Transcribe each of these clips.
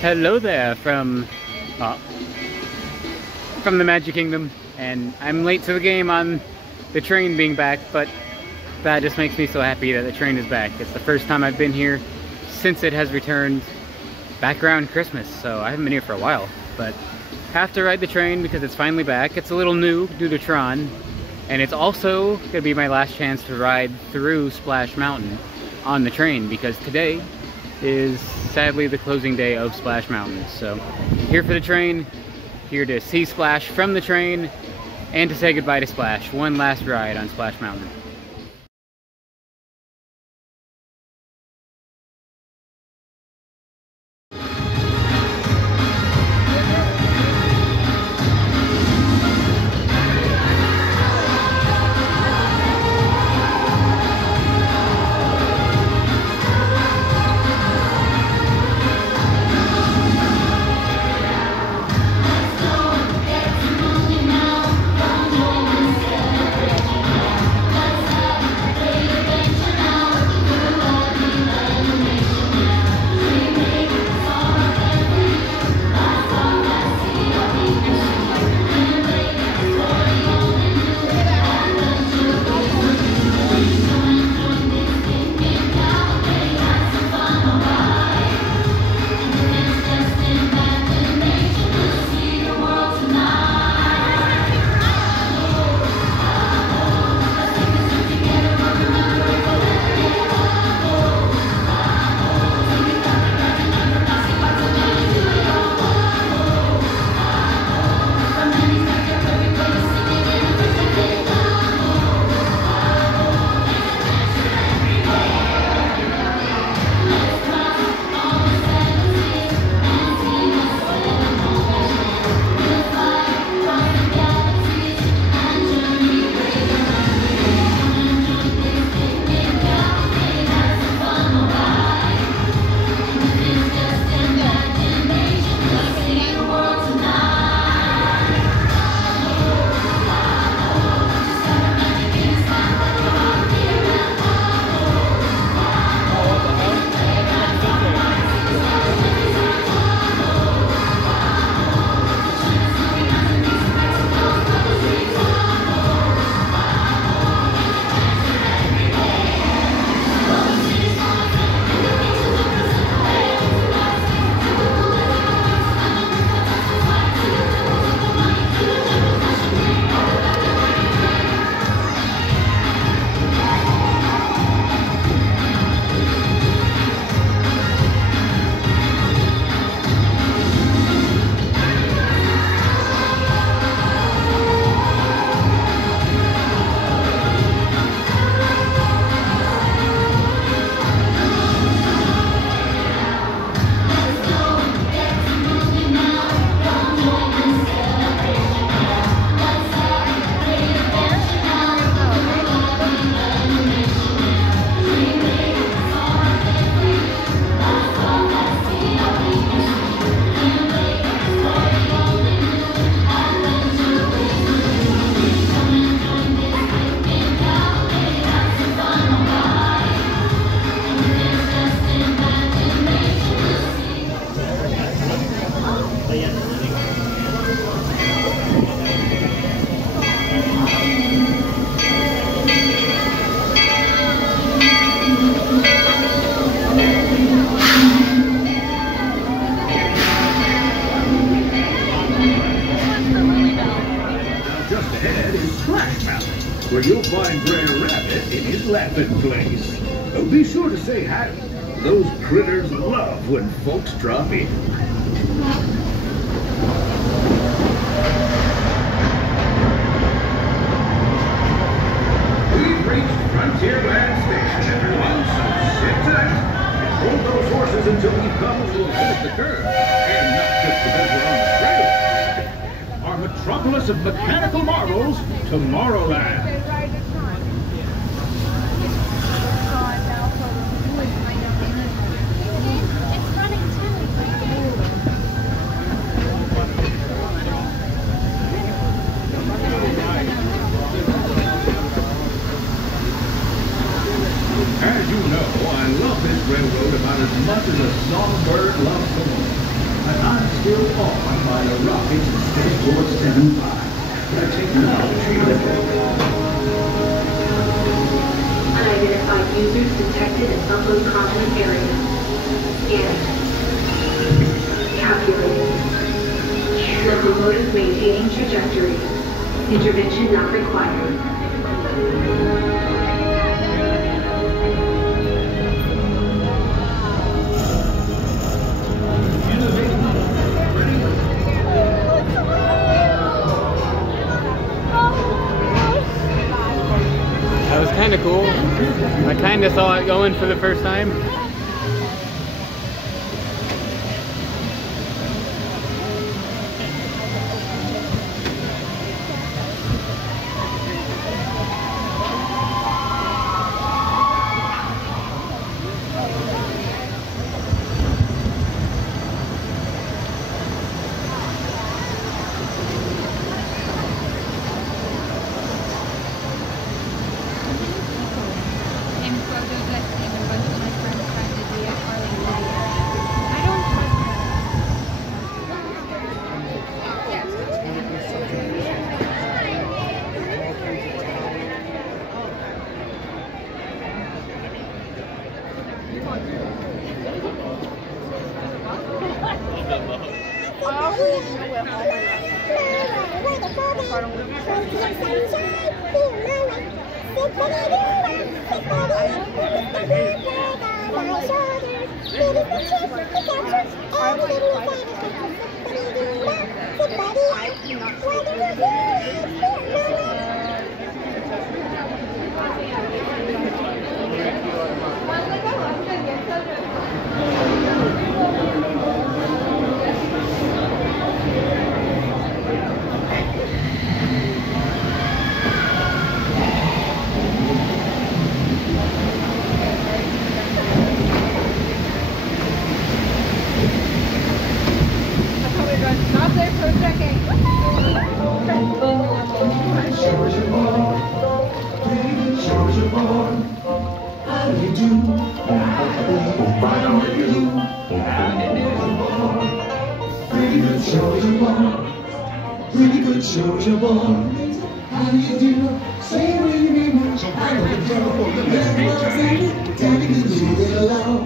Hello there uh, from the Magic Kingdom, and I'm late to the game on the train being back, but that just makes me so happy that the train is back. It's the first time I've been here since it has returned back around Christmas, so I haven't been here for a while, but have to ride the train because it's finally back. It's a little new due to Tron, and it's also gonna be my last chance to ride through Splash Mountain on the train because today is sadly the closing day of Splash Mountain. So here for the train, here to see Splash from the train and to say goodbye to Splash. One last ride on Splash Mountain. Where you'll find Brer Rabbit in his laughing place. Be sure to say howdy. Those critters love when folks drop in. We've reached Frontierland Station, everyone, so sit tight and hold those horses until we come to a halt at the curb. And not just because we're on the straightaway. Our metropolis of mechanical marvels, Tomorrowland. As you know, I love this railroad about as much as a songbird loves the moon. but I'm still awed by the rockets in Spaceport 75. They're taking out the tree level. Unidentified users detected in upload content area. Scanned. Calculated. Locomotive maintaining trajectory. Intervention not required. That was kind of cool. I kind of saw it going for the first time. Pretty good soldier boy. How do you do? Say what you mean. I know the devil. Daddy, you leave it alone.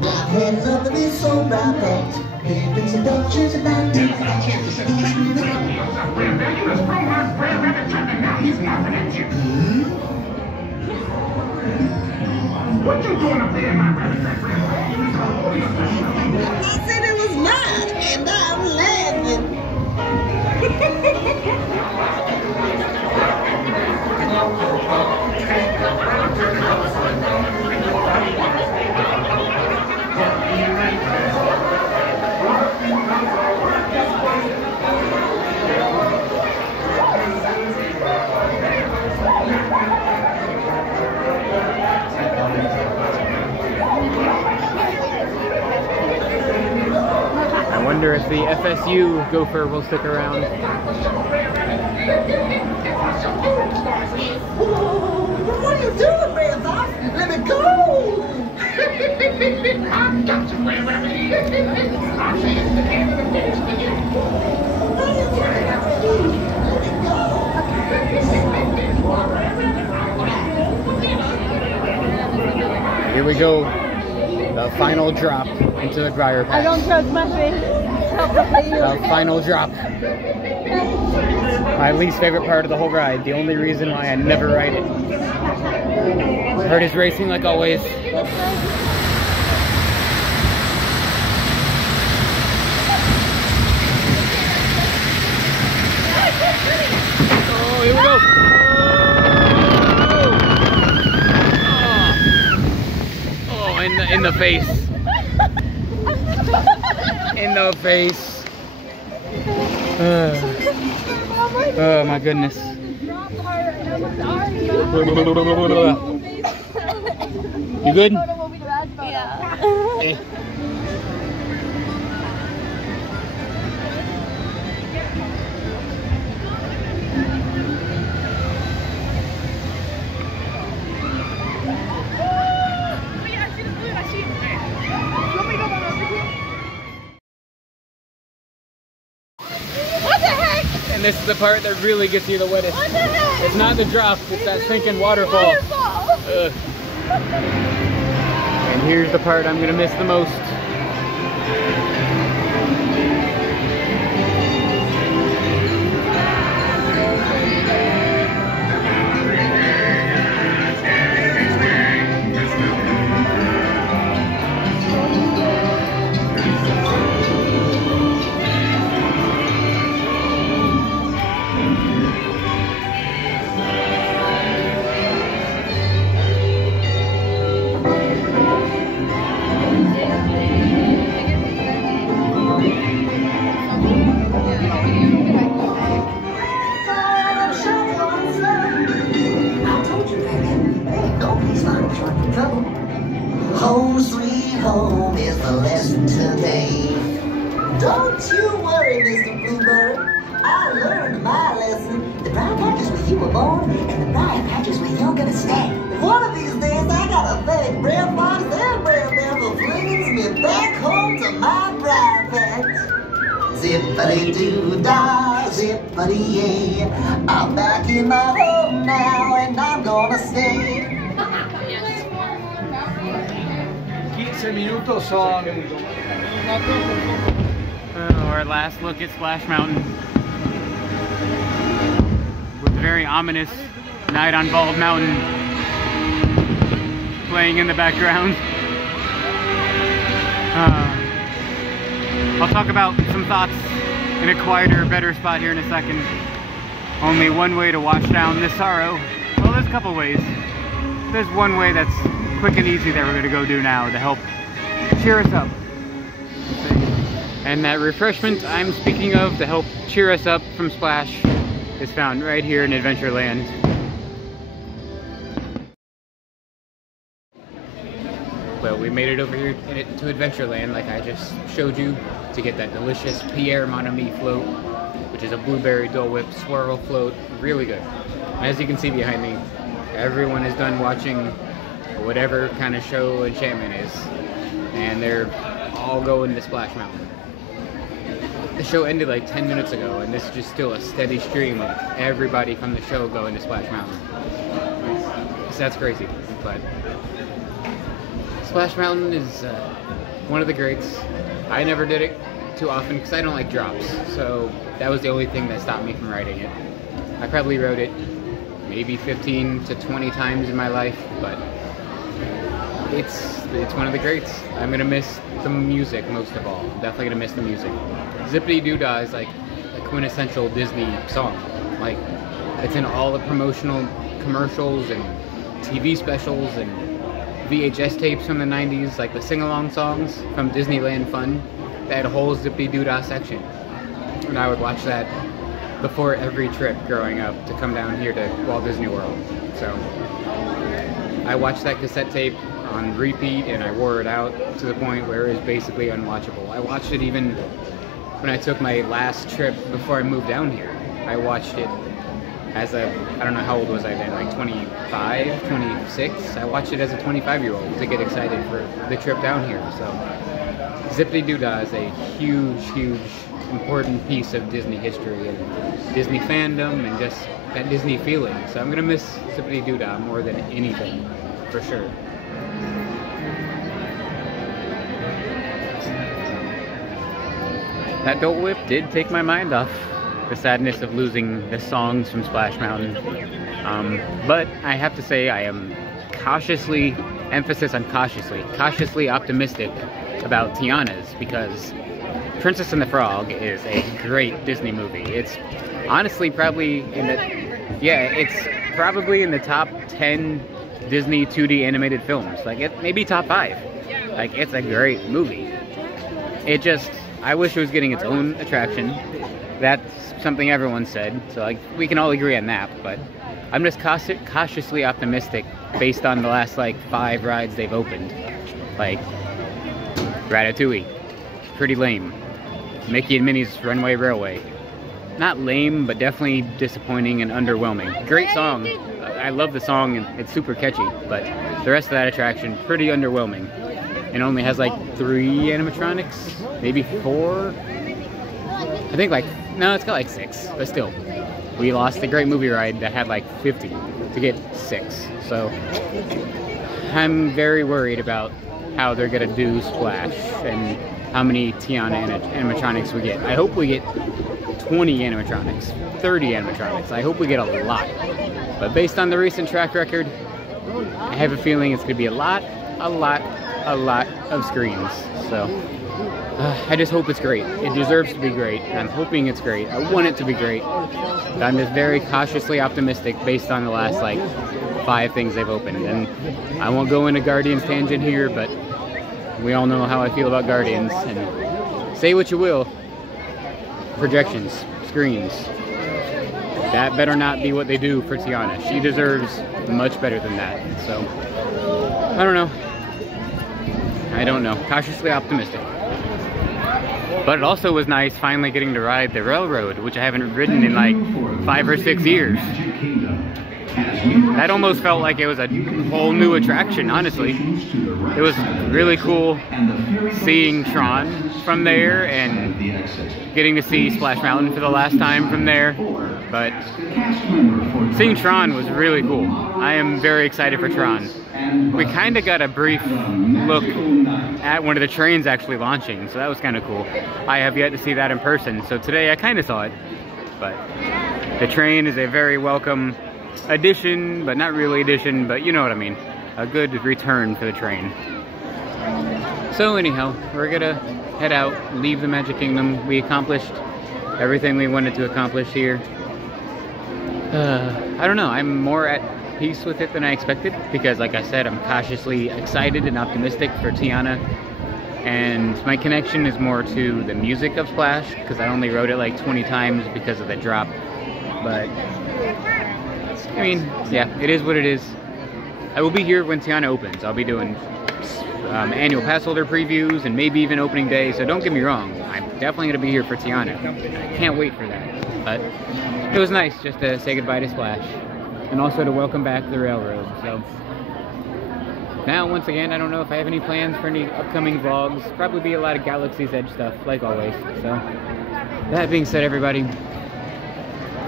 Black hands up in this old brown pants. Painting some pictures about me. What you doing up there in my rabbit track? I said it was mine, and I'm laughing. I wonder if the FSU gopher will stick around. What are you doing, Randolph? Let me go! I've got you, Red Rabbit. I'll say it's the end of the days for you. Here we go. The final drop into the Briar Patch. I don't trust my face. The final drop. My least favorite part of the whole ride. The only reason why I never ride it. Heart is racing like always. Oh, here we go. Oh, in the face. In the face. Oh my goodness. You good? Yeah. Eh. this is the part that really gets you the wettest. What the heck? It's not the drop, it's that sinking waterfall. Ugh. And here's the part I'm gonna miss the most. Home sweet home is the lesson today. Don't you worry, Mr. Bluebird. I learned my lesson. The bright patch is where you were born, and the bright patch is where you're gonna stay. One of these days, I gotta thank Brad Fox and Brad Bear for bringing me back home to my bright patch. Zippity-doo-dah, zippity-yay. I'm back in my home now, and I'm gonna stay. 15 minutos son. Our last look at Splash Mountain. With the very ominous Night on Bald Mountain playing in the background. I'll talk about some thoughts in a quieter, better spot here in a second. Only one way to wash down this sorrow. Well, there's a couple ways. There's one way that's quick and easy that we're going to go do now to help cheer us up. And that refreshment I'm speaking of to help cheer us up from Splash is found right here in Adventureland. Well, we made it over here to Adventureland like I just showed you to get that delicious Pierre Mon Ami float, which is a blueberry Dole Whip swirl float. Really good. As you can see behind me, everyone is done watching whatever kind of show Enchantment is, and they're all going to Splash Mountain. The show ended like 10 minutes ago, and this is just still a steady stream of everybody from the show going to Splash Mountain. So that's crazy, but Splash Mountain is one of the greats. I never did it too often because I don't like drops, so that was the only thing that stopped me from riding it. I probably rode it maybe 15 to 20 times in my life, but it's one of the greats. I'm gonna miss the music most of all. I'm definitely gonna miss the music. Zippity-Doo-Dah is like a quintessential Disney song. Like, it's in all the promotional commercials and TV specials and VHS tapes from the 90s, like the sing-along songs from Disneyland Fun. They had a whole Zippity-Doo-Dah section. And I would watch that before every trip growing up to come down here to Walt Disney World. So I watched that cassette tape on repeat, and I wore it out to the point where it was basically unwatchable. I watched it even when I took my last trip before I moved down here. I watched it as I don't know how old was I then, like 25, 26? I watched it as a 25-year-old to get excited for the trip down here. So Zippity-Doo-Dah is a huge, huge, important piece of Disney history and Disney fandom and just that Disney feeling. So I'm gonna miss Zippity-Doo-Dah more than anything, for sure. That Dole Whip did take my mind off the sadness of losing the songs from Splash Mountain. But I have to say I am cautiously, emphasis on cautiously optimistic about Tiana's, because Princess and the Frog is a great Disney movie. It's honestly probably in the, it's probably in the top 10 Disney 2D animated films. Like, it maybe top 5. Like, it's a great movie. It just, I wish it was getting its own attraction. That's something everyone said, so like we can all agree on that, but I'm just cautiously optimistic based on the last like 5 rides they've opened. Like Ratatouille, pretty lame. Mickey and Minnie's Runaway Railway, not lame, but definitely disappointing and underwhelming. Great song, I love the song and it's super catchy, but the rest of that attraction, pretty underwhelming. It only has like 3 animatronics, maybe 4. I think like No, it's got like 6, but still. We lost a great movie ride that had like 50 to get 6. So I'm very worried about how they're gonna do Splash and how many Tiana animatronics we get. I hope we get 20 animatronics, 30 animatronics. I hope we get a lot. But based on the recent track record, I have a feeling it's gonna be a lot of screens. So I just hope it's great. It deserves to be great. I'm hoping it's great. I want it to be great. But I'm just very cautiously optimistic based on the last like 5 things they've opened. And I won't go into Guardians tangent here, but we all know how I feel about Guardians. And say what you will, projections, screens, that better not be what they do for Tiana. She deserves much better than that. So I don't know. Cautiously optimistic. But it also was nice finally getting to ride the railroad, which I haven't ridden in like 5 or 6 years. That almost felt like it was a whole new attraction, honestly. It was really cool seeing Tron from there and getting to see Splash Mountain for the last time from there. But seeing Tron was really cool. I am very excited for Tron. We kind of got a brief look at one of the trains actually launching, so that was kind of cool. I have yet to see that in person, so today I kind of saw it. But the train is a very welcome addition, but not really addition, but you know what I mean. A good return for the train. So anyhow, we're gonna head out, leave the Magic Kingdom. We accomplished everything we wanted to accomplish here. I don't know, I'm more at peace with it than I expected, because like I said, I'm cautiously excited and optimistic for Tiana, and my connection is more to the music of Splash, because I only rode it like 20 times because of the drop. But I mean, yeah, it is what it is. I will be here when Tiana opens. I'll be doing annual pass holder previews and maybe even opening day, so don't get me wrong, I'm definitely going to be here for Tiana. I can't wait for that. But it was nice just to say goodbye to Splash, and also to welcome back the railroad. So now, once again, I don't know if I have any plans for any upcoming vlogs. Probably be a lot of Galaxy's Edge stuff, like always. So that being said, everybody,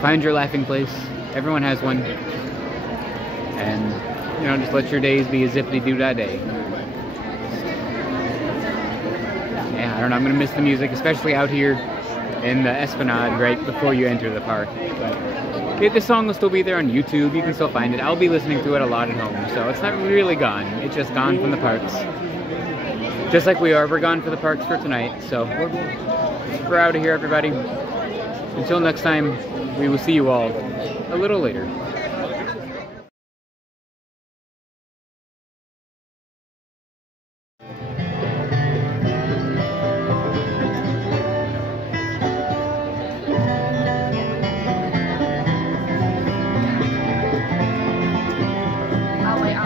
find your laughing place. Everyone has one. And, you know, just let your days be a zippity-doo-dah day. Yeah, I don't know, I'm gonna miss the music, especially out here in the Esplanade right before you enter the park. But the song will still be there on YouTube. You can still find it. I'll be listening to it a lot at home, so it's not really gone. It's just gone from the parks. Just like we are. We're gone for the parks for tonight. So we're out of here, everybody. Until next time, we will see you all a little later. Oh, wait,